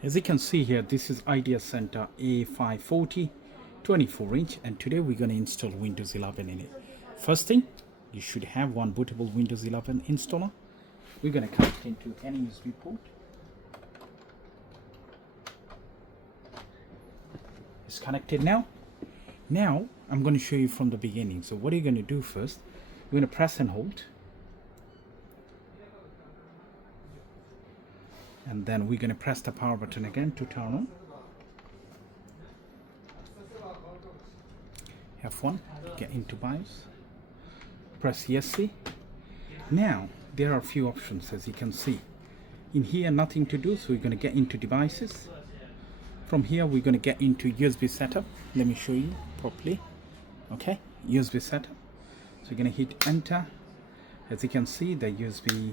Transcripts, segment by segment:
As you can see here, this is IdeaCentre A540 24-inch, and today we're going to install Windows 11 in it. First thing, you should have one bootable Windows 11 installer. We're going to connect into any USB port. It's connected now. Now I'm going to show you from the beginning. So what are you going to do first? You're going to press and hold, and then we're going to press the power button again to turn on. F1, get into BIOS, press ESC. Now there are a few options, as you can see. In here, nothing to do, so we're going to get into devices. From here, we're going to get into USB setup. Let me show you properly. Okay, USB setup. So we're going to hit enter. As you can see, the USB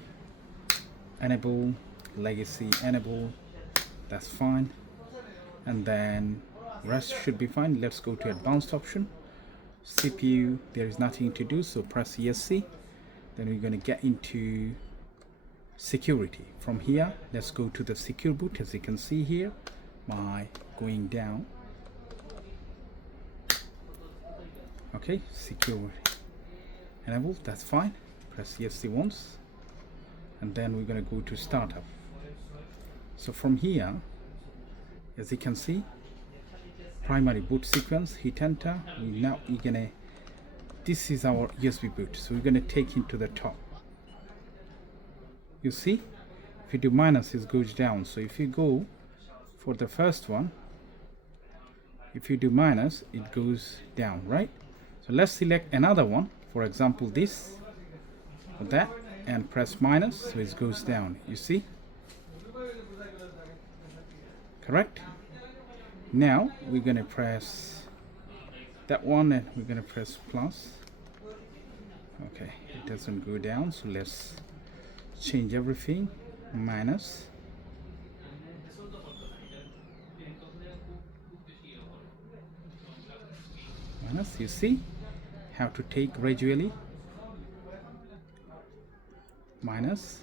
enable, legacy enable, that's fine, and then rest should be fine. Let's go to advanced option. CPU, there is nothing to do, so press ESC. Then we're going to get into security. From here, let's go to the secure boot. As you can see here, by going down. Okay, security enable, that's fine. Press ESC once, and then we're going to go to startup. So from here, as you can see, primary boot sequence, hit enter. Now you're gonna, this is our USB boot, so we're gonna take it to the top. You see, if you do minus, it goes down. So if you go for the first one, if you do minus, it goes down, right? So let's select another one, for example this or that, and press minus, so it goes down. You see, correct? Now we're going to press that one, and we're going to press plus. Okay, it doesn't go down, so let's change everything. Minus, minus. You see how to take gradually. Minus,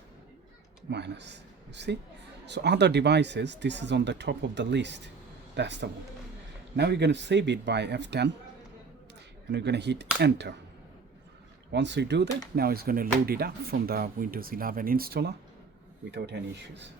minus. You see. So other devices, this is on the top of the list. That's the one. Now we're going to save it by F10, and we're going to hit enter. Once we do that, now it's going to load it up from the Windows 11 installer without any issues.